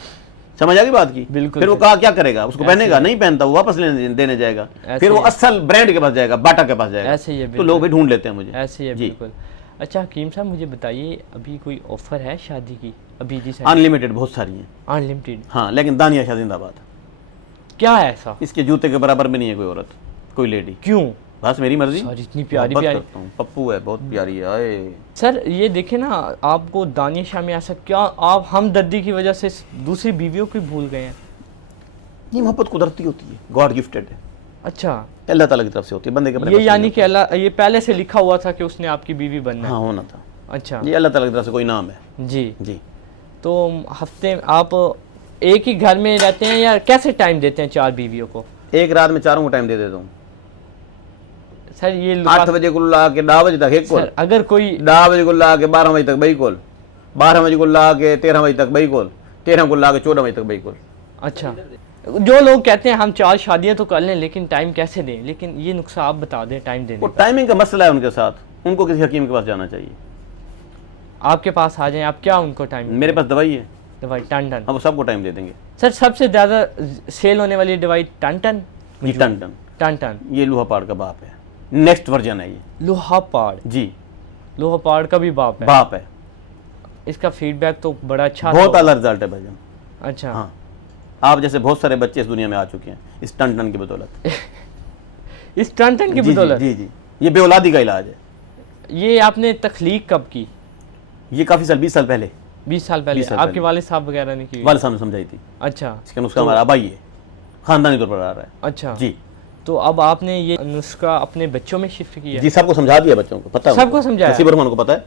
समझ आ गई बात की। बिल्कुल फिर वो सर। कहा क्या करेगा, उसको ऐसे पहनेगा ही। नहीं पहनता, वो वापस लेने देने जाएगा, ऐसे फिर वो ही। असल ब्रांड के पास जाएगा, बाटा के पास जाएगा। ऐसे ही है, तो बिल्कुल। लोग भी ढूंढ लेते हैं मुझे। ऐसे ही है, जी। बिल्कुल। अच्छा हकीम साहब, मुझे बताइए अभी कोई ऑफर है शादी की अभी जी? अनलिमिटेड बहुत सारी हैं। अनलिमिटेड? हाँ, लेकिन दानिया शाह जिंदाबाद। क्या है ऐसा? इसके जूते के बराबर में नहीं है कोई औरत, कोई लेडी। क्यों? बस मेरी मर्जी। सर इतनी प्यारी मोहब्बत प्यारी। करता हूँ, पप्पू है, बहुत प्यारी है। आए सर ये देखे ना, आपको दानिया शाह में ऐसा क्या, आप हमदर्दी की वजह से दूसरी बीवियों को भूल गए हैं? ये मोहब्बत कुदरती होती है, गॉड गिफ्टेड है, अच्छा, अल्लाह ताला की तरफ से होती है, बंदे के अपने ये बस यानी नहीं कि अल्लाह, ये पहले से लिखा हुआ था कि उसने आपकी बीवी बनना होता। है? हाँ, होना था। अच्छा ये अल्लाह ताला की तरफ से कोई नाम है। जी। जी। तो हफ्ते में आप एक ही घर में रहते हैं या कैसे टाइम देते हैं 4 बीवियों को? एक रात में चारों को टाइम दे देता हूँ। सर ये 8 बजे को ला के 9 बजे तक एक कॉल, सर अगर कोई 9 बजे को ला के 12 बजे तक बई कॉल, 12 बजे को ला के 13 बजे तक बई कॉल, 13 को ला के 14 बजे तक बई कॉल। अच्छा, जो लोग कहते हैं हम 4 शादियां तो कर लें लेकिन टाइम कैसे दें, लेकिन ये नुस्खा आप बता दें टाइम देने वो का। टाइमिंग का मसला है उनके साथ, उनको किसी हकीम के पास जाना चाहिए। आपके पास आ जाएं, आप क्या उनको टाइम? मेरे पास दवाई है, दवाई टन टन। हम वो सबको टाइम दे देंगे। सर सबसे ज्यादा सेल होने वाली दवाई टन टन? जी, टन टन। टन टन ये लोहा पहाड़ का बाप है, नेक्स्ट वर्जन है ये। लोहा पहाड़? जी, लोहा पहाड़ का भी बाप है? बाप है। इसका फीडबैक तो बड़ा अच्छा बहुत था। आला रिजल्ट है भाईजान। अच्छा हाँ, आप जैसे बहुत सारे बच्चे इस दुनिया में आ चुके हैं इस टन टन की बदौलत। इस टन टन की जी, बदौलत? जी जी, ये बेऔलादी का इलाज है। ये आपने तख्लीक कब की? ये काफी साल, 20 साल पहले 20 साल पहले? 20 साल आपके पहले। वालिद साहब वगैरह ने की? वाले साहब ने समझाई थी। अच्छा इसका नुस्खा हमारा आबाई है, खानदानी तौर पर आ रहा है। अच्छा। जी तो अब आपने ये नुस्खा अपने बच्चों में शिफ्ट किया? जी, सबको समझा दिया, बच्चों को पता है, सबको समझाया? नसीब रहमान को पता है।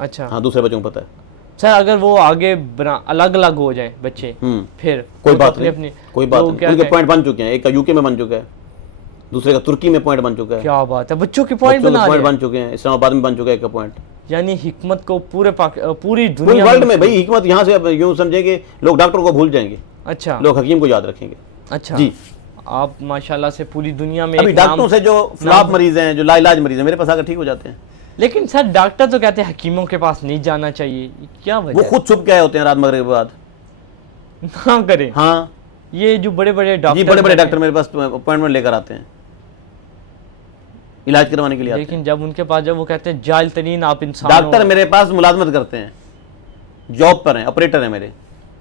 अच्छा हाँ, दूसरे बच्चों को पता है। सर अगर वो आगे अलग अलग हो जाए बच्चे फिर कोई वो बात अपने नहीं, अपने कोई बात लोग नहीं। क्या उनके कहें? पॉइंट बन चुके हैं, एक का यूके में बन चुका है, दूसरे का तुर्की में पॉइंट बन चुका है। क्या बात है, बच्चों के पॉइंट बच्चों के बना पॉइंट रहे बन चुके हैं, इस्लामाबाद में बन चुका है एक का पॉइंट। हैं। यानी हिकमत को पूरी पूरी दुनिया वर्ल्ड में भाई हिकमत, यहाँ से अब यूं समझे कि लोग डॉक्टर को भूल जाएंगे, अच्छा लोग हकीम को याद रखेंगे। अच्छा जी। आप माशाल्लाह से पूरी दुनिया में अभी एक नाम- डॉक्टरों से जो फ्लॉप मरीज हैं, जो लाइलाज मरीज हैं, मेरे पास आकर ठीक हो जाते हैं। लेकिन सर डॉक्टर तो कहते हैं हकीमों के पास नहीं जाना चाहिए, ये क्या वो वजह? खुद छुप के आए होते हैं रात मगरिब के बाद। ना करें। हाँ ये जो बड़े बड़े जी, डॉक्टर बड़े बड़े हैं, डॉक्टर मेरे पास अपॉइंटमेंट लेकर आते हैं, इलाज करवाने के लिए आते हैं। लेकिन जब उनके पास जब वो कहते हैं जाहिल तरीन आप इंसान डॉक्टर मेरे पास मुलाजमत करते हैं, जॉब पर हैं, ऑपरेटर हैं मेरे,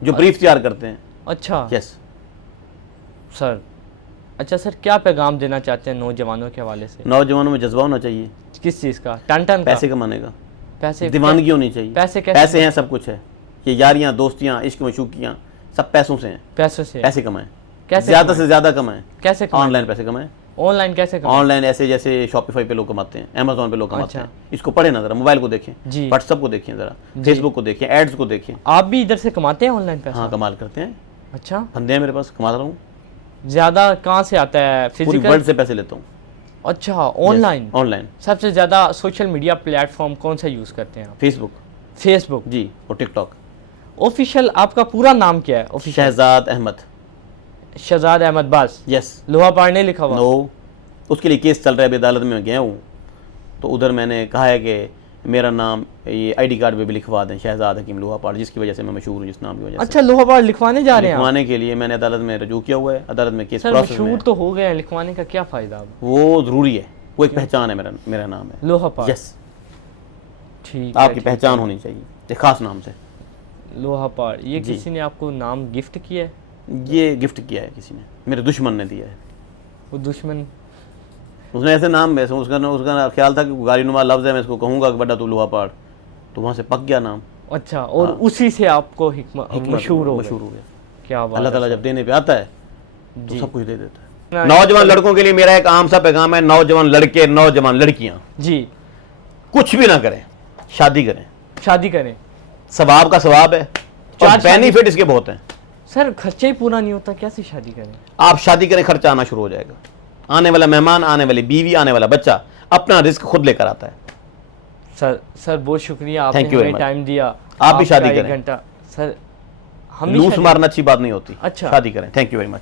जो ब्रीफ तैयार करते हैं। अच्छा यस सर। अच्छा सर, क्या पैगाम देना चाहते हैं नौजवानों के हवाले से? नौजवानों में जज्बा होना चाहिए, किस चीज़ का? टन टन का? पैसे कमाने का, पैसे? दीवानगी होनी चाहिए। पैसे कैसे? पैसे हैं, सब कुछ है। ये यारियां, दोस्तियां, इश्क मशूकियां, सब पैसों से हैं। पैसों से? पैसे कमाएं, कैसे ज्यादा से ज्यादा कमाएं। कैसे कमाएं? ऑनलाइन पैसे कमाएं, ऑनलाइन कैसे कमाएं? ऑनलाइन ऐसे जैसे शॉपिफाई पे लोग कमाते हैं, अमेजोन पे लोग कमाते अच्छा। हैं। इसको पढ़े ना जरा, मोबाइल को देखें, जी। व्हाट्सअप को देखें, जरा फेसबुक को देखें, एड्स को देखें। आप भी इधर से कमाते हैं ऑनलाइन पैसा? हाँ, कमाल करते हैं, अच्छा, बंदे हैं मेरे पास, कमा रहा हूँ। ज्यादा कहाँ से आता है? पूरी फिजिकल? वर्ल्ड से पैसे लेता हूँ। अच्छा, ऑनलाइन? ऑनलाइन सबसे ज्यादा सोशल मीडिया प्लेटफॉर्म कौन सा यूज करते हैं आप? फेसबुक फेसबुक जी, और टिकटॉक। ऑफिशियल आपका पूरा नाम क्या है? ऑफिशियल शहजाद अहमद। शहजाद अहमद बस? यस। लोहा पहाड़ नहीं लिखा हुआ? नो, उसके लिए केस चल रहा है, अभी अदालत में मैं गया हूँ, तो उधर मैंने कहा है कि मेरा नाम ये आईडी कार्ड पे भी लिखवा दें, शहजाद हकीम लोहा पहाड़, जिसकी वजह से मैं मशहूर हूँ, जिस नाम की वजह से। अच्छा, लोहा पहाड़ लिखवाने जा रहे हैं आप? लिखवाने के लिए मैंने अदालत में रजू किया हुआ है, अदालत में केस सर प्रोसेस में मशहूर है। तो हो गए हैं, लिखवाने का क्या फायदा अब? वो जरूरी है, वो एक पहचान है, मेरा नाम है लोहा पहाड़? यस। ठीक है, आपकी ठीक पहचान होनी चाहिए एक खास नाम से। है। लोहा पहाड़, ये जी। किसी ने आपको नाम गिफ्ट किया है? ये गिफ्ट किया है किसी ने, मेरे दुश्मन ने दिया है। वो दुश्मन? उसने ऐसे नाम, वैसे उसका ख्याल था कि गालीनुमा लफ्ज़ है, मैं इसको कहूँगा कि बड़ा तू लोहा पहाड़, तो वहाँ से पक गया नाम। अच्छा, और हाँ। उसी से आपको मशहूर हो मशहूर हो गया। क्या बात अल्लाह है ताला सर। जब देने पे आता है तो जी। सब कुछ दे देता है। ना, नौजवान लड़कों के लिए मेरा एक आम सा पैगाम है, नौजवान लड़के, नौजवान लड़कियां जी, कुछ भी ना करें, शादी करें। शादी करें। सवाब का सवाब है, और चार शादी- बेनिफिट इसके बहुत हैं। सर खर्चा ही पूरा नहीं होता, कैसे शादी करें? आप शादी करें, खर्चा आना शुरू हो जाएगा। आने वाला मेहमान, आने वाली बीवी, आने वाला बच्चा अपना रिस्क खुद लेकर आता है। सर बहुत शुक्रिया, आपने Thank you very हमें much. टाइम दिया। आप भी आपका शादी एक करें। घंटा। सर हम भी लूस शादी- मारना अच्छी बात नहीं होती। अच्छा। शादी करें। Thank you very much.